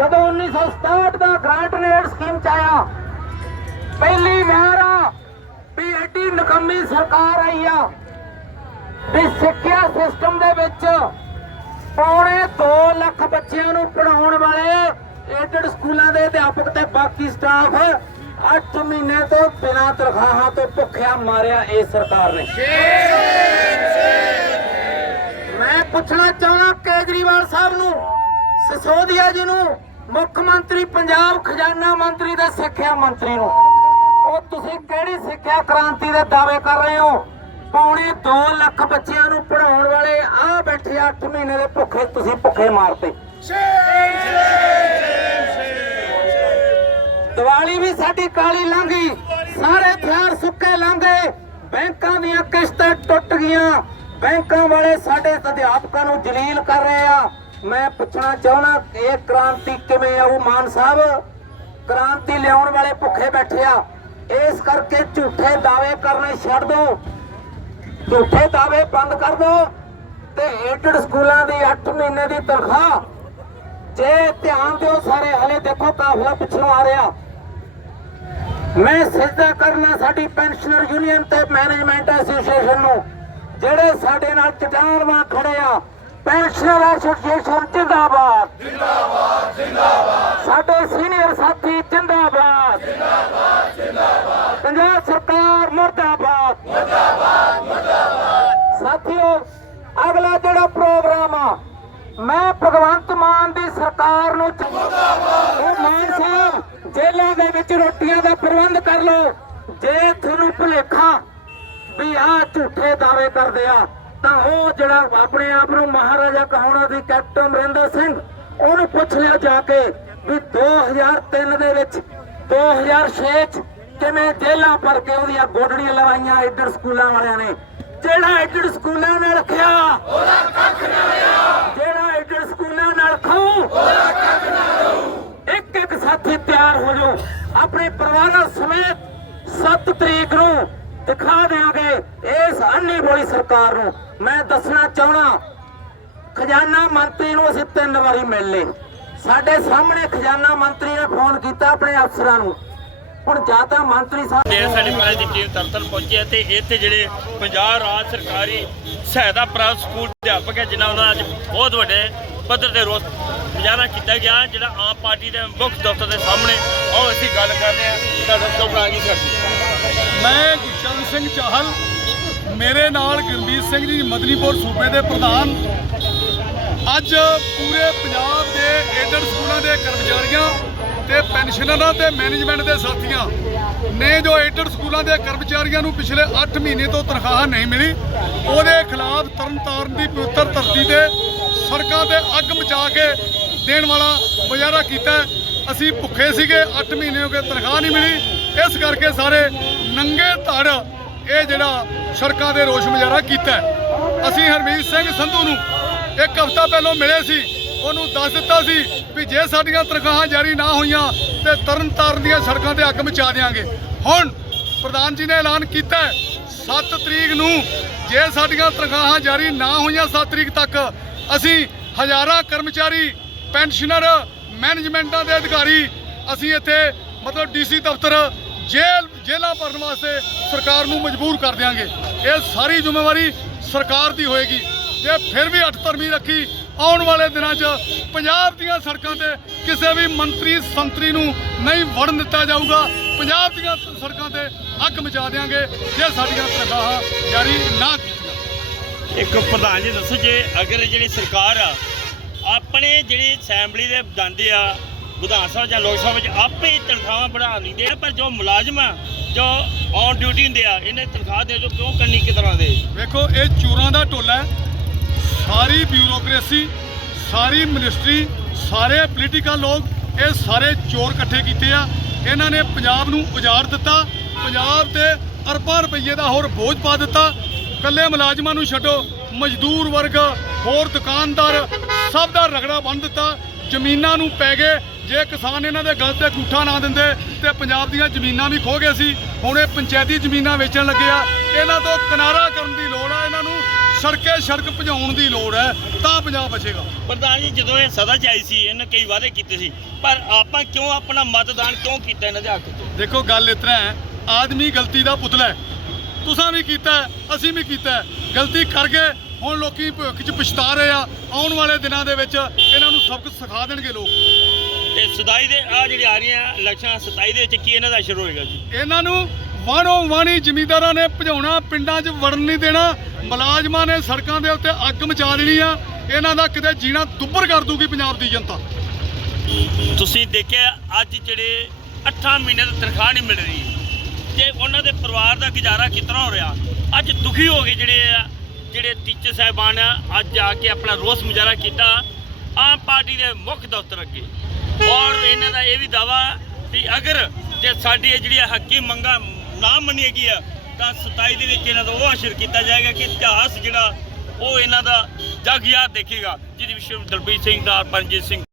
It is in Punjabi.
ਜਦੋਂ 1967 ਦਾ ਗ੍ਰਾਂਟ ਨੇਡ ਸਕੀਮ ਚ ਆਇਆ, ਪਹਿਲੀ ਵਾਰ ਵੀ ਐਡੀ ਨਕਮੀ ਸਰਕਾਰ ਆਈ ਆ। ਵੀ ਸਿੱਖਿਆ ਸਿਸਟਮ ਦੇ ਵਿੱਚ ਪੌਣੇ 2 ਲੱਖ ਬੱਚਿਆਂ ਨੂੰ ਪੜਾਉਣ ਵਾਲੇ ਏਡਡ ਸਕੂਲਾਂ ਦੇ ਅਧਿਆਪਕ ਤੇ ਬਾਕੀ ਸਟਾਫ 8 ਮਹੀਨੇ ਤੋਂ ਬਿਨਾਂ ਤਨਖਾਹਾਂ ਤੋਂ ਭੁੱਖਿਆ ਮਾਰਿਆ ਇਹ ਸਰਕਾਰ ਨੇ। ਮੈਂ ਪੁੱਛਣਾ ਚਾਹਣਾ ਕੇਜਰੀਵਾਲ ਸਾਹਿਬ ਨੂੰ, ਸਸੋਦੀਆ ਜੀ ਨੂੰ ਮੁੱਖ ਮੰਤਰੀ ਪੰਜਾਬ ਖਜ਼ਾਨਾ ਮੰਤਰੀ ਤੇ ਸਿੱਖਿਆ ਮੰਤਰੀ ਨੂੰ। ਉਹ ਤੁਸੀਂ ਕਿਹੜੀ ਸਿੱਖਿਆ ਕ੍ਰਾਂਤੀ ਦੇ ਦਾਅਵੇ ਕਰ ਰਹੇ ਹੋ? ਪੌਣੇ 2 ਲੱਖ ਬੱਚਿਆਂ ਨੂੰ ਪੜਾਉਣ ਵਾਲੇ ਆ ਬੈਠੇ 8 ਮਹੀਨੇ ਦੇ ਭੁੱਖੇ, ਤੁਸੀਂ ਭੁੱਖੇ ਮਾਰਤੇ। ਦੀਵਾਲੀ ਵੀ ਸਾਡੀ ਕਾਲੀ ਲੰਘੀ ਸਾਰੇ ਹਥਿਆਰ ਸੁੱਕੇ ਲੰਘੇ ਬੈਂਕਾਂ ਦੀਆਂ ਕਿਸ਼ਤਾਂ ਟੁੱਟ ਗਈਆਂ। ਬੈਂਕਾਂ ਵਾਲੇ ਸਾਡੇ ਅਧਿਆਪਕਾਂ ਨੂੰ ਜਲੀਲ ਕਰ ਰਹੇ ਆ। ਮੈਂ ਪੁੱਛਣਾ ਚਾਹਣਾ ਇਹ ਕ੍ਰਾਂਤੀ ਕਿਵੇਂ ਆਊ? ਮਾਨ ਸਾਹਿਬ, ਕ੍ਰਾਂਤੀ ਲਿਆਉਣ ਵਾਲੇ ਭੁੱਖੇ ਬੈਠੇ ਆ। ਇਸ ਕਰਕੇ ਝੂਠੇ ਦਾਅਵੇ ਕਰਨੇ ਛੱਡ ਦਿਓ ਝੂਠੇ ਦਾਅਵੇ ਬੰਦ ਕਰ ਦਿਓ ਤੇ ਏਡਡ ਸਕੂਲਾਂ ਦੀ 8 ਮਹੀਨੇ ਦੀ ਤਨਖਾਹ। ਜੇ ਧਿਆਨ ਦਿਓ ਸਾਰੇ, ਹਲੇ ਦੇਖੋ ਕਾਫਲਾ ਪਿੱਛੋਂ ਆ ਰਿਹਾ। ਮੈਂ ਸਿੱਧਾ ਕਰਨਾ ਸਾਡੀ ਪੈਨਸ਼ਨਰ ਯੂਨੀਅਨ ਤੇ ਮੈਨੇਜਮੈਂਟ ਐਸੋਸੀਏਸ਼ਨ ਨੂੰ, ਜਿਹੜੇ ਸਾਡੇ ਨਾਲ ਚਟਾਨਵਾਂ ਖੜੇ ਆ। ਪੈਨਸ਼ਨਰ ਐਸੋਸੀਏਸ਼ਨ ਜਿੰਦਾਬਾਦ। ਜਿੰਦਾਬਾਦ ਜਿੰਦਾਬਾਦ ਸਾਡੇ ਸੀਨੀਅਰ ਸਾਥੀ ਜਿੰਦਾਬਾਦ। ਜਿੰਦਾਬਾਦ ਜਿੰਦਾਬਾਦ ਪੰਜਾਬ ਸਰਕਾਰ ਮਰਦਾਬਾਦ। ਮਰਦਾਬਾਦ ਮਰਦਾਬਾਦ ਸਾਥੀਓ, ਅਗਲਾ ਜਿਹੜਾ ਪ੍ਰੋਗਰਾਮ ਆ, ਮੈਂ ਭਗਵੰਤ ਮਾਨ ਦੀ ਸਰਕਾਰ ਨੂੰ ਉਹ ਮਾਨ ਸਾਹਿਬ, ਜੇਲ੍ਹਾਂ ਦੇ ਵਿੱਚ ਰੋਟੀਆਂ ਦਾ ਪ੍ਰਬੰਧ ਕਰ ਲਓ। ਜੇ ਤੁਹਾਨੂੰ ਭੁਲੇਖਾ ਵੀ ਆ ਝੂਠੇ ਦਾਅਵੇ ਕਰਦੇ ਆ ਤਾਂ ਉਹ ਜਿਹੜਾ ਆਪਣੇ ਆਪ ਨੂੰ ਮਹਾਰਾਜਾ ਕਹਾਉਣਾ ਸੀ ਕੈਪਟਨ ਅਮਰਿੰਦਰ ਸਿੰਘ ਉਹਨੂੰ ਪੁੱਛ ਲਿਆ ਜਾ ਕੇ ਵੀ 2003 ਦੇ ਵਿੱਚ 2006 ਚ ਕਿਵੇਂ ਜੇਲ੍ਹਾਂ ਭਰ ਕੇ ਉਹਦੀਆਂ ਗੋਡੜੀਆਂ ਲਵਾਈਆਂ ਐਡਰ ਸਕੂਲਾਂ ਵਾਲਿਆਂ ਨੇ। ਜਿਹੜਾ ਐਡਰ ਸਕੂਲਾਂ ਨਾਲ ਰੱਖਿਆ ਉਹਦਾ ਕੱਖ ਨਾ ਜਿਹੜਾ ਐਡਰ ਸਕੂਲਾਂ ਨਾਲ ਖਾਊ ਇੱਕ ਇੱਕ ਸਾਥੀ ਤਿਆਰ ਹੋ ਜਾਓ ਆਪਣੇ ਪਰਿਵਾਰਾਂ ਸਮੇਤ 7 ਤਰੀਕ ਨੂੰ ਦਿਖਾ ਦੇਵਾਂਗੇ ਇਸ ਅੰਨੀ ਬੋਲੀ ਸਰਕਾਰ ਨੂੰ। ਮੈਂ ਦੱਸਣਾ ਚਾਹਣਾ ਖਜ਼ਾਨਾ ਮੰਤਰੀ ਨੂੰ ਅਸੀਂ ਤਿੰਨ ਵਾਰੀ ਮਿਲ ਲਏ। ਸਾਡੇ ਸਾਹਮਣੇ ਖਜ਼ਾਨਾ ਮੰਤਰੀ ਨੇ ਫੋਨ ਕੀਤਾ ਆਪਣੇ ਅਫਸਰਾਂ ਨੂੰ। ਹੁਣ ਜਾਂ ਤਾਂ ਮੰਤਰੀ ਸਾਹਿਬ ਤੇ ਸਾਡੀ ਕਾਲਜ ਦੀ ਟੀਮ ਤਰਤਲ ਪਹੁੰਚੀ ਹੈ ਤੇ ਇੱਥੇ ਜਿਹੜੇ ਪੰਜਾਬ ਰਾਜ ਸਰਕਾਰੀ ਸਹਾਇਤਾ ਪ੍ਰਾਪਤ ਸਕੂਲ ਅਧਿਆਪਕ ਹੈ ਜਿਨ੍ਹਾਂ ਦਾ ਅੱਜ ਬਹੁਤ ਵੱਡੇ ਪੱਧਰ ਤੇ ਰੋਸ ਮੁਜ਼ਾਹਰਾ ਕੀਤਾ ਗਿਆ ਜਿਹੜਾ ਆਮ ਪਾਰਟੀ ਦੇ ਮੁੱਖ ਦਫ਼ਤਰ ਦੇ ਸਾਹਮਣੇ ਆਓ ਅਸੀਂ ਗੱਲ ਕਰਦੇ ਹਾਂ। ਤੁਹਾਡਾ ਕੀ ਕਰਦੀ? ਮੈਂ ਗੁਰਚਰਨ ਸਿੰਘ ਚਾਹਲ ਮੇਰੇ ਨਾਲ ਗੁਰਮੀਤ ਸਿੰਘ ਜੀ, ਮਦਨੀਪੁਰ ਸੂਬੇ ਦੇ ਪ੍ਰਧਾਨ। ਅੱਜ ਪੂਰੇ ਪੰਜਾਬ ਦੇ ਏਡਡ ਸਕੂਲਾਂ ਦੇ ਕਰਮਚਾਰੀਆਂ ਤੇ ਪੈਨਸ਼ਨਰਾਂ ਤੇ ਮੈਨੇਜਮੈਂਟ ਦੇ ਸਾਥੀਆਂ ਨੇ ਜੋ ਏਡਡ ਸਕੂਲਾਂ ਦੇ ਕਰਮਚਾਰੀਆਂ ਨੂੰ ਪਿਛਲੇ 8 ਮਹੀਨੇ ਤੋਂ ਤਨਖਾਹ ਨਹੀਂ ਮਿਲੀ, ਉਹਦੇ ਖਿਲਾਫ ਤਰਨਤਾਰਨ ਦੀ ਪਵਿੱਤਰ ਧਰਤੀ ਤੇ ਸੜਕਾਂ ਤੇ ਅੱਗ ਮਚਾ ਕੇ ਦੇਣ ਵਾਲਾ ਮੁਜ਼ਾਹਰਾ ਕੀਤਾ ਅਸੀਂ ਭੁੱਖੇ ਸੀਗੇ 8 ਮਹੀਨੇ ਹੋ ਗਏ ਤਨਖਾਹ ਨਹੀਂ ਮਿਲੀ। ਇਸ ਕਰਕੇ ਸਾਰੇ ਨੰਗੇ ਧੜ ਇਹ ਜਿਹੜਾ ਸੜਕਾਂ ਦੇ ਰੋਸ਼ ਮੁਜ਼ਾਹਰਾ ਕੀਤਾ ਅਸੀਂ ਹਰਮੀਤ ਸਿੰਘ ਸੰਧੂ ਨੂੰ ਇੱਕ ਹਫ਼ਤਾ ਪਹਿਲਾਂ ਮਿਲੇ ਸੀ। ਉਹਨੂੰ ਦੱਸ ਦਿੱਤਾ ਸੀ ਵੀ ਜੇ ਸਾਡੀਆਂ ਤਨਖਾਹਾਂ ਜਾਰੀ ਨਾ ਹੋਈਆਂ ਤੇ ਤਰਨ ਤਾਰਨ ਦੀਆਂ ਸੜਕਾਂ ਤੇ ਅੱਗ ਮਚਾ ਦੇਵਾਂਗੇ ਹੁਣ ਪ੍ਰਧਾਨ ਜੀ ਨੇ ਐਲਾਨ ਕੀਤਾ ਹੈ 7 ਤਰੀਕ ਨੂੰ ਜੇ ਸਾਡੀਆਂ ਤਨਖਾਹਾਂ ਜਾਰੀ ਨਾ ਹੋਈਆਂ 7 ਤਰੀਕ ਤੱਕ, ਅਸੀਂ ਹਜ਼ਾਰਾਂ ਕਰਮਚਾਰੀ, ਪੈਨਸ਼ਨਰ, ਮੈਨੇਜਮੈਂਟਾਂ ਦੇ ਅਧਿਕਾਰੀ, ਅਸੀਂ ਇੱਥੇ ਮਤਲਬ ਡੀਸੀ ਦਫ਼ਤਰ ਜੇਲ੍ਹ ਜੇਲ੍ਹਾਂ ਭਰਨ ਵਾਸਤੇ ਸਰਕਾਰ ਨੂੰ ਮਜਬੂਰ ਕਰ ਦਿਆਂਗੇ। ਇਹ ਸਾਰੀ ਜ਼ਿੰਮੇਵਾਰੀ ਸਰਕਾਰ ਦੀ ਹੋਏਗੀ। ਜੇ ਫਿਰ ਵੀ ਅੱਠ ਧਰਮੀ ਰੱਖੀ, ਆਉਣ ਵਾਲੇ ਦਿਨਾਂ 'ਚ ਪੰਜਾਬ ਦੀਆਂ ਸੜਕਾਂ ਤੇ ਕਿਸੇ ਵੀ ਮੰਤਰੀ, ਸੰਤਰੀ ਨੂੰ ਨਹੀਂ ਵੜਨ ਦਿੱਤਾ ਜਾਊਗਾ। ਪੰਜਾਬ ਦੀਆਂ ਸੜਕਾਂ ਤੇ ਅੱਗ ਮਚਾ ਦਿਆਂਗੇ। ਜੇ ਸਾਡੀਆਂ ਤਨਖਾਹਾਂ ਜਾਰੀ ਨਾ ਕੀਤੀਆਂ ਇੱਕ ਪ੍ਰਧਾਨ ਜੀ, ਦੱਸੋ ਜੇ ਅਗਰ ਜਿਹੜੀ ਸਰਕਾਰ ਆ, ਆਪਣੇ ਜਿਹੜੀ ਅਸੈਂਬਲੀ ਦੇ ਜਾਂਦੇ ਆ ਵਿਧਾਨ ਸਭਾ ਜਾਂ ਲੋਕ ਸਭਾ ਵਿੱਚ ਆਪੇ ਹੀ ਤਨਖਾਹਾਂ ਵਧਾ ਲੈਂਦੇ ਆ, ਪਰ ਜੋ ਮੁਲਾਜ਼ਮ ਆ, ਜੋ ਔਨ ਡਿਊਟੀ ਹੁੰਦੇ ਆ, ਇਹਨੇ ਤਨਖਾਹ ਦੇ ਜੋ ਕਿਉਂ ਕਰਨੀ ਕਿ ਦੇ? ਵੇਖੋ, ਇਹ ਚੋਰਾਂ ਦਾ ਟੋਲਾ ਹੈ। ਸਾਰੀ ਬਿਊਰੋਕ੍ਰੇਸੀ ਸਾਰੀ ਮਿਨਿਸਟਰੀ ਸਾਰੇ ਪੋਲੀਟੀਕਲ ਲੋਕ, ਇਹ ਸਾਰੇ ਚੋਰ ਇਕੱਠੇ ਕੀਤੇ ਆ। ਇਹਨਾਂ ਨੇ ਪੰਜਾਬ ਨੂੰ ਉਜਾੜ ਦਿੱਤਾ। ਪੰਜਾਬ ਤੇ ਅਰਬਾਂ ਰੁਪਈਏ ਦਾ ਹੋਰ ਬੋਝ ਪਾ ਦਿੱਤਾ। ਕੱਲੇ ਮੁਲਾਜ਼ਮਾਂ ਨੂੰ ਛੱਡੋ। ਮਜ਼ਦੂਰ ਵਰਗ, ਹੋਰ ਦੁਕਾਨਦਾਰ, ਸਭ ਦਾ ਰਗੜਾ ਬੰਨ ਦਿੱਤਾ। ਜ਼ਮੀਨਾਂ ਨੂੰ ਪੈ ਗਏ। ਜੇ ਕਿਸਾਨ ਇਹਨਾਂ ਦੇ ਗਲ ਤੇ ਗੂਠਾ ਨਾ ਦਿੰਦੇ ਤੇ ਪੰਜਾਬ ਦੀਆਂ ਜ਼ਮੀਨਾਂ ਵੀ ਖੋ ਗਏ ਸੀ ਹੁਣ ਇਹ ਪੰਚਾਇਤੀ ਜ਼ਮੀਨਾਂ ਵੇਚਣ ਲੱਗੇ ਆ। ਇਹਨਾਂ ਤੋਂ ਕਿਨਾਰਾ ਕਰਨ ਦੀ ਲੋੜ ਆ ਇਹਨਾਂ ਨੂੰ ਸੜਕੇ ਸੜਕ ਭਜਾਉਣ ਦੀ ਲੋੜ ਹੈ ਤਾਂ ਪੰਜਾਬ ਬਚੇਗਾ। ਪ੍ਰਧਾਨ ਜੀ ਜਦੋਂ ਇਹ ਸਦਾ ਚ ਆਈ ਸੀ ਇਹਨੇ ਕਈ ਵਾਅਦੇ ਕੀਤੇ ਸੀ ਪਰ ਆਪਾਂ ਕਿਉਂ ਆਪਣਾ ਮਤਦਾਨ ਕਿਉਂ ਕੀਤਾ ਇਹਨਾਂ ਦੇ ਹੱਕ 'ਚ ਦੇਖੋ ਗੱਲ ਇਸ ਤਰ੍ਹਾਂ ਹੈ ਆਦਮੀ ਗਲਤੀ ਦਾ ਪੁਤਲਾ ਹੈ। ਤੁਸੀਂ ਵੀ ਕੀਤਾ ਅਸੀਂ ਵੀ ਕੀਤਾ। ਗਲਤੀ ਕਰ ਗਏ ਹੁਣ ਲੋਕੀ ਭਵਿੱਖ 'ਚ ਪਛਤਾ ਰਹੇ ਆ ਆਉਣ ਵਾਲੇ ਦਿਨਾਂ ਦੇ ਵਿੱਚ ਇਹਨਾਂ ਨੂੰ ਸਬਕ ਸਿਖਾ ਦੇਣਗੇ ਲੋਕ। ਤੇ ਸਦਾਈ ਦੇ ਆ ਜਿਹੜੀ ਆ ਰਹੀਆਂ ਇਲੈਕਸ਼ਨ 27 ਦੇ ਵਿੱਚ ਕੀ ਇਹਨਾਂ ਦਾ ਅਸਰ ਹੋਏਗਾ ਜੀ? ਇਹਨਾਂ ਨੂੰ ਵਾਣੋ ਵਾਣੀ ਜ਼ਮੀਂਦਾਰਾਂ ਨੇ ਭਜਾਉਣਾ ਪਿੰਡਾਂ 'ਚ ਵੜਨ ਨਹੀਂ ਦੇਣਾ ਮੁਲਾਜ਼ਮਾਂ ਨੇ ਸੜਕਾਂ ਦੇ ਉੱਤੇ ਅੱਗ ਮਚਾ ਦੇਣੀ ਆ ਇਹਨਾਂ ਦਾ ਕਿਤੇ ਜੀਣਾ ਦੁੱਬਰ ਕਰ ਦੂਗੀ ਪੰਜਾਬ ਦੀ ਜਨਤਾ। ਤੁਸੀਂ ਦੇਖਿਆ ਅੱਜ ਜਿਹੜੇ 8 ਮਹੀਨੇ ਦੀ ਤਨਖਾਹ ਨਹੀਂ ਮਿਲ ਰਹੀ। ਤੇ ਉਹਨਾਂ ਦੇ ਪਰਿਵਾਰ ਦਾ ਗੁਜ਼ਾਰਾ ਕਿਤਨਾ ਹੋ ਰਿਹਾ ਅੱਜ ਦੁਖੀ ਹੋ ਗਏ ਜਿਹੜੇ ਆ ਜਿਹੜੇ ਟੀਚਰ ਸਾਹਿਬਾਨ ਆ ਅੱਜ ਆ ਕੇ ਆਪਣਾ ਰੋਸ ਮੁਜ਼ਾਹਰਾ ਕੀਤਾ ਆਮ ਪਾਰਟੀ ਦੇ ਮੁੱਖ ਦਫ਼ਤਰ ਅੱਗੇ। ਔਰ ਇਹਨਾਂ ਦਾ ਇਹ ਵੀ ਦਾਵਾ ਵੀ ਅਗਰ ਜੇ ਸਾਡੀ ਇਹ ਜਿਹੜੀ ਹੱਕੀ ਮੰਗਾਂ ਨਾ ਮੰਨੀਆਂ ਗਿਆ ਤਾਂ 27 ਦੇ ਵਿੱਚ ਇਹਨਾਂ ਦਾ ਉਹ ਅਸ਼ਰ ਕੀਤਾ ਜਾਏਗਾ ਕਿ ਇਤਿਹਾਸ ਜਿਹੜਾ ਉਹ ਇਹਨਾਂ ਦਾ ਜਗ ਯਾਦ ਦੇਖੇਗਾ, ਜਿਹਦੀ ਵਿਸ਼ਵ ਦਲਬੀਰ ਸਿੰਘ ਦਾ ਪਰਮਜੀਤ ਸਿੰਘ